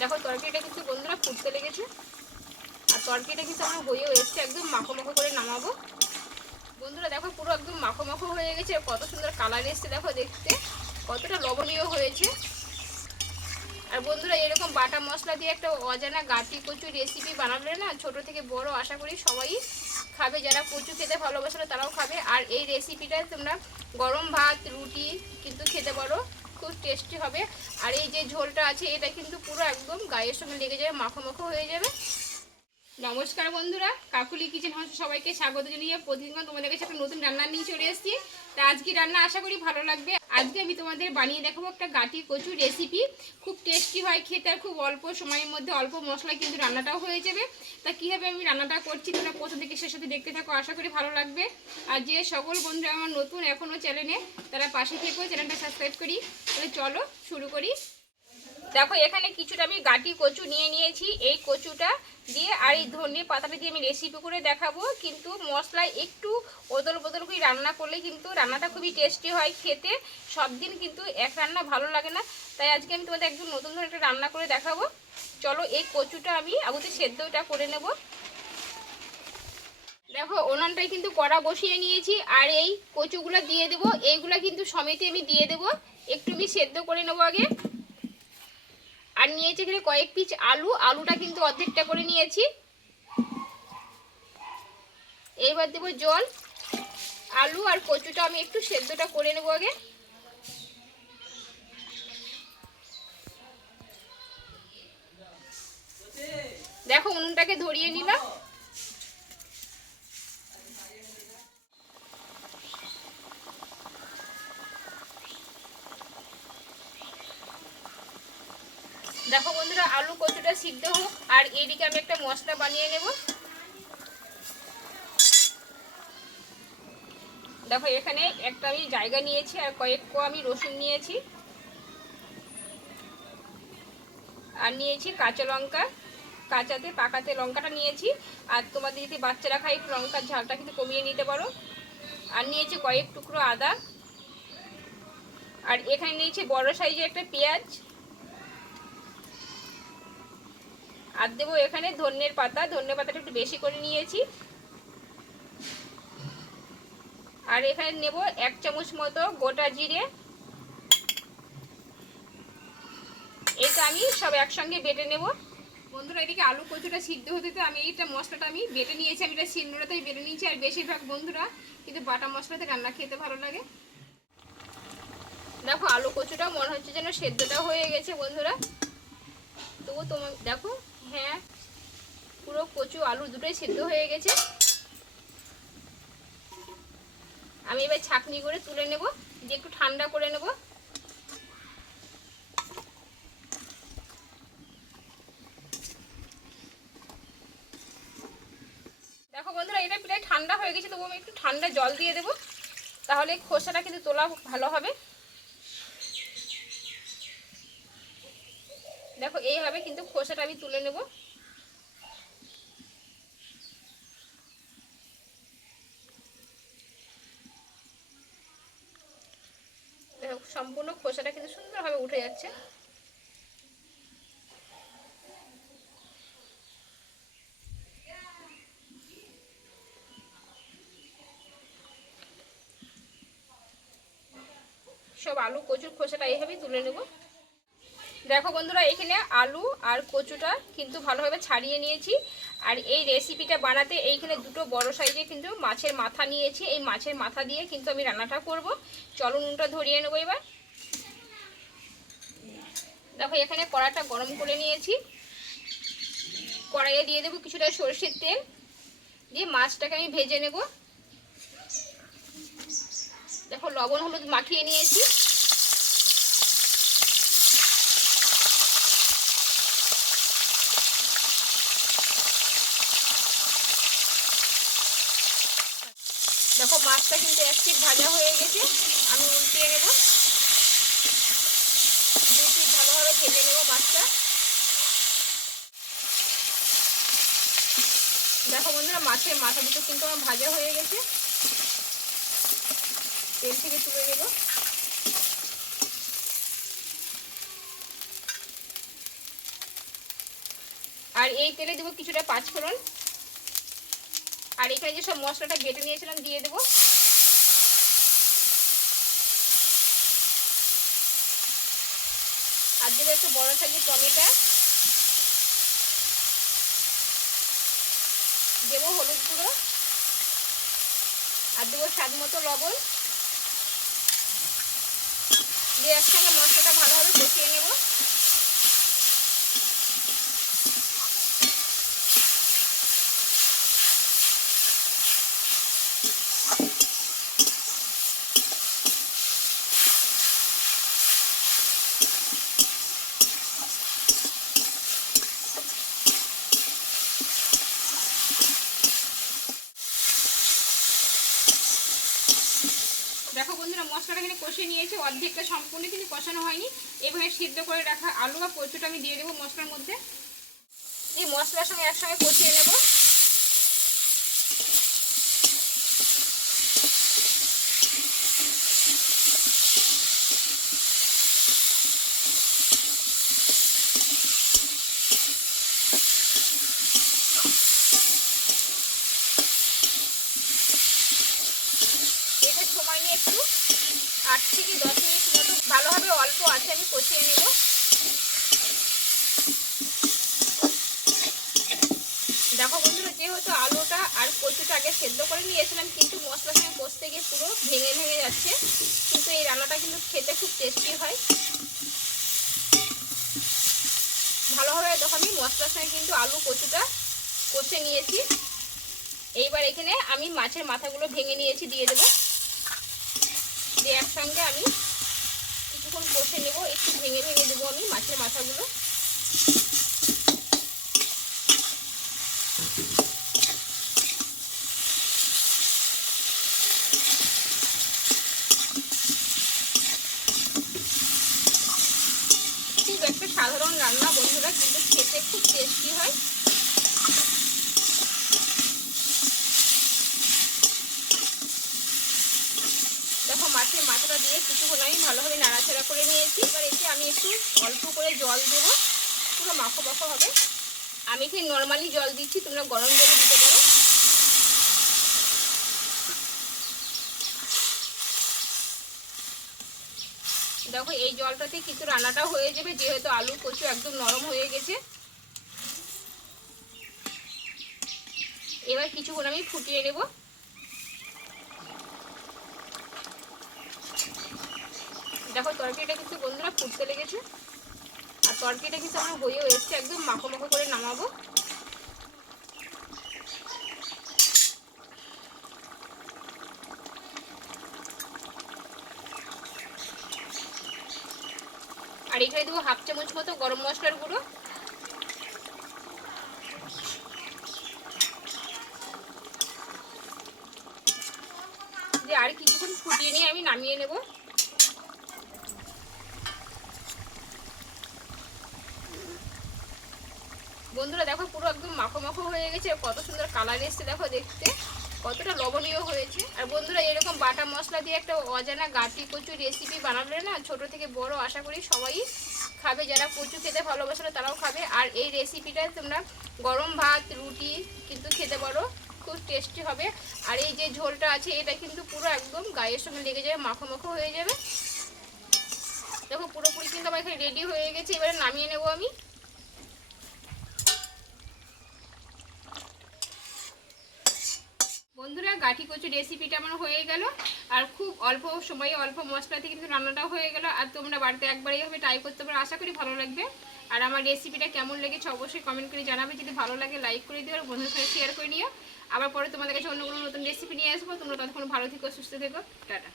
দেখো, তরকারিটা কিন্তু বন্ধুরা ফুটতে লেগেছে। আর তরকারিটা কিন্তু আমার হয়েও এসছে, একদম মাখো মাখো করে নামাবো। বন্ধুরা দেখো, পুরো একদম মাখো মাখো হয়ে গেছে কত সুন্দর কালার এসছে, দেখো দেখতে। কতটা লবণীয় হয়েছে। আর বন্ধুরা, এরকম বাটা মশলা দিয়ে একটা অজানা গাটি কচু রেসিপি বানালে না, ছোট থেকে বড় আশা করি সবাই খাবে। যারা কচু খেতে ভালোবাসে তারাও খাবে। আর এই রেসিপিটা তোমরা গরম ভাত, রুটি কিন্তু খেতে পারো। খুব টেস্টি হবে। আর এই যে ঝোলটা আছে, এটা কিন্তু পুরো একদম গায়ের সঙ্গে লেগে যাবে, মাখো মাখো হয়ে যাবে। নমস্কার বন্ধুরা, কাকুলি কিচেন হাউস সবাইকে স্বাগত জানিয়ে প্রতিদিন তোমাদের কাছে একটা নতুন রান্না নিয়ে চলে এসেছি। তা আজকে রান্না আশা করি ভালো লাগবে। আজকে আমি তোমাদের বানিয়ে দেখাবো একটা গাটি কচু রেসিপি খুব টেস্টি হয় খেতে আর খুব অল্প সময়ের মধ্যে অল্প মশলায় কিন্তু রান্নাটাও হয়ে যাবে। তা কীভাবে আমি রান্নাটা করছি তোমরা প্রথম থেকে শেষ সাথে দেখতে থাকো, আশা করি ভালো লাগবে। আর যে সকল বন্ধুরা আমার নতুন এখনও চ্যানেলে তারা পাশে থেকেও চ্যানেলটা সাবস্ক্রাইব করি। তাহলে চলো শুরু করি। দেখো, এখানে কিছুটা আমি গাটি কচু নিয়ে নিয়েছি। এই কচুটা দিয়ে আর এই ধনে পাতাটা দিয়ে আমি রেসিপি করে দেখাবো। কিন্তু মশলায় একটু ওদল বদল করে রান্না করলে কিন্তু রান্নাটা খুবই টেস্টি হয় খেতে। সব দিন কিন্তু এক রান্না ভালো লাগে না। তাই আজকে আমি তোমাদের একদম নতুন ধরনের একটা রান্না করে দেখাবো। চলো, এই কচুটা আমি আগুতে সেদ্ধটা করে নেব। দেখো ওনানটাই কিন্তু কড়া বসিয়ে নিয়েছি। আর এই কচুগুলো দিয়ে দেবো। এইগুলো কিন্তু সমেতে আমি দিয়ে দেবো। একটু আমি সেদ্ধ করে নেব আগে। আর নিয়েছি এখানে কয়েক পিস আলু। আলুটা কিন্তু অর্ধেকটা করে নিয়েছি। এইবার দেবো জল, আলু আর কচুটা আমি একটু সেদ্ধটা করে নেব আগে। দেখো উনুনটাকে ধরিয়ে নিলাম দেখো বন্ধুরা আলু কচুটা সিদ্ধ হোক, আর এদিকে আমি একটা মশলা বানিয়ে নেব। দেখো, এখানে একটা আমি জায়গা নিয়েছি আর কয়েক কো আমি রসুন নিয়েছি। আর নিয়েছি কাঁচা লঙ্কা। কাঁচাতে, পাকাতে লঙ্কাটা নিয়েছি। আর তোমাদের যদি বাচ্চারা খায়, একটু লঙ্কার ঝালটা কিন্তু কমিয়ে নিতে পারো। আর নিয়েছি কয়েক টুকরো আদা। আর এখানে নিয়েছি বড় সাইজের একটা পেঁয়াজ। আর দেবো এখানে ধন্যের পাতা। ধন্যের পাতাটা একটু বেশি করে নিয়েছি। আর এখানে নেব এক চামচ মতো গোটা জিরে। এটা আমি সব একসঙ্গে বেটে নেব। বন্ধুরা, এদিকে আলু কচুটা সিদ্ধ হতে তো আমি এইটা মশলাটা আমি বেটে নিয়েছি। আমি এটা শিলনোড়াতেই বেটে নিয়েছি। আর বেশিরভাগ বন্ধুরা কিন্তু বাটা মশলাতে রান্না খেতে ভালো লাগে। দেখো, আলু কচুটা মনে হচ্ছে যেন সেদ্ধটা হয়ে গেছে বন্ধুরা। তবু তোমার দেখো হ্যাঁ পুরো কচু আলু দুটোই সেদ্ধ হয়ে গেছে। আমি এবার ছাকনি করে তুলে নেব, দিয়ে একটু ঠান্ডা করে নেব। দেখো বন্ধুরা, এটা প্রায় ঠান্ডা হয়ে গেছে তবু আমি একটু ঠান্ডা জল দিয়ে দেবো, তাহলে খোসাটা কিন্তু তোলা ভালো হবে দেখো এইভাবে কিন্তু খোসাটা আমি তুলে নেব। সম্পূর্ণ খোসাটা কিন্তু সুন্দরভাবে উঠে যাচ্ছে। সব আলু কচুর খোসাটা এইভাবেই তুলে নেব। দেখো বন্ধুরা, এখানে আলু আর কচুটা কিন্তু ভালোভাবে ছাড়িয়ে নিয়েছি। আর এই রেসিপিটা বানাতে এইখানে দুটো বড় সাইজে কিন্তু মাছের মাথা নিয়েছি। এই মাছের মাথা দিয়ে কিন্তু আমি রান্নাটা করব। চলো নুনটা ধরিয়ে নেব এবার। দেখো, এখানে কড়াটা গরম করে নিয়েছি। কড়াইয়ে দিয়ে দেবো কিছুটা সর্ষের তেল। দিয়ে মাছটাকে আমি ভেজে নেব। দেখো, লবণ হলুদ মাখিয়ে নিয়েছি দেখো মাছটা কিন্তু এক পিট ভাজা হয়ে গেছে। আমি উল্টিয়ে নেব। দুই পিট ভালোভাবে ভেজে নেব মাছটা। দেখো বন্ধুরা, মাছের মাথা দুটো কিন্তু আমার ভাজা হয়ে গেছে। তেল থেকে তুলে নেব। আর এই তেলে দেবো কিছুটা পাঁচফোড়ন। আর এখানে যে সব মশলাটা বেটে নিয়েছিলাম, দিয়ে দেবো। দেবো একটা বড় সাইজের টমেটো। দেবো হলুদ গুঁড়ো। আর দেবো স্বাদ মতো লবণ। দিয়ে একসঙ্গে মশলাটা ভালোভাবে কষিয়ে নেব। দেখো বন্ধুরা, মশলাটা এখানে কষে নিয়েছে, অর্ধেকটা সম্পূর্ণ কিন্তু কষানো হয়নি। এভাবে সিদ্ধ করে রাখা আলু বা কচুটা আমি দিয়ে দেবো মশলার মধ্যে। এই মশলার সঙ্গে একসঙ্গে কষিয়ে নেব এটা সময় নিয়ে একটু আট থেকে দশ মিনিট মতো ভালোভাবে অল্প আছে আমি কষিয়ে নেব দেখো বন্ধুরা যেহেতু আলুটা আর কচুটা আগে সেদ্ধ করে নিয়েছিলাম, কিন্তু মশলার সঙ্গে কষতে গিয়ে পুরো ভেঙে ভেঙে যাচ্ছে। কিন্তু এই রান্নাটা কিন্তু খেতে খুব টেস্টি হয়। ভালোভাবে দেখো আমি মশলার সঙ্গে কিন্তু আলু কচুটা কষে নিয়েছি। এইবার এখানে আমি মাছের মাথাগুলো ভেঙে নিয়েছি, দিয়ে দেবো। দিয়ে একসঙ্গে আমি কিছুক্ষণ কষে নেব, একটু ভেঙে ভেঙে দেবো আমি মাছের মাথাগুলো খুব একটা সাধারণ রান্না বন্ধুরা কিন্তু খেতে খুব টেস্টি হয় দেখো মাছের মাথাটা দিয়ে কিছুক্ষণ আমি ভালোভাবে নাড়াচাড়া করে নিয়েছি। এবার এতে আমি একটু অল্প করে জল দেব। পুরো মাখো মাখো হবে। আমি এখানে নর্মালি জল দিচ্ছি, তোমরা গরম জলে দিতে পারো। দেখো, এই জলটাতে কিন্তু রান্নাটা হয়ে যাবে, যেহেতু আলু কচু একদম নরম হয়ে গেছে। এবার কিছুক্ষণ আমি ফুটিয়ে নেব। দেখো, তরকারিটা কিন্তু বন্ধুরা ফুটতে লেগেছে। আর তরকারিটা কিন্তু আমার হয়েও এসছে, একদম মাখো মাখো করে নামাবো। আর এখানে দেবো হাফ চামচ মতো গরম মশলার গুঁড়ো। যে আর কিছুক্ষণ ফুটিয়ে নিয়ে আমি নামিয়ে নেব বন্ধুরা দেখো পুরো একদম মাখো মাখো হয়ে গেছে কত সুন্দর কালার এসছে, দেখো দেখতে। কতটা লবণীয় হয়েছে। আর বন্ধুরা, এরকম বাটা মশলা দিয়ে একটা অজানা গাটি কচু রেসিপি বানালে না, ছোট থেকে বড় আশা করি সবাই খাবে। যারা কচু খেতে ভালোবাসে না, তারাও খাবে। আর এই রেসিপিটা তোমরা গরম ভাত, রুটি কিন্তু খেতে পারো, খুব টেস্টি হবে। আর এই যে ঝোলটা আছে, এটা কিন্তু পুরো একদম গায়ের সঙ্গে লেগে যাবে মাখো মাখো হয়ে যাবে। দেখো পুরোপুরি কিন্তু আমার এখানে রেডি হয়ে গেছে। এবারে নামিয়ে নেব আমি। বন্ধুরা গাঠি কচু রেসিপিটা আমার হয়ে গেল। আর খুব অল্প সময়ে অল্প মশলাতে কিন্তু রান্নাটাও হয়ে গেল। আর তোমরা বাড়িতে একবার এইভাবে ট্রাই করতে পারো, আশা করি ভালো লাগবে। আর আমার রেসিপিটা কেমন লেগেছে অবশ্যই কমেন্ট করে জানাবে। যদি ভালো লাগে লাইক করে দিও আর বন্ধুদের সাথে শেয়ার করে নিও। আবার পরে তোমাদের কাছে অন্য কোনো নতুন রেসিপি নিয়ে আসব। তোমরা ততক্ষণ ভালো থেকো, সুস্থ থেকো। টাটা।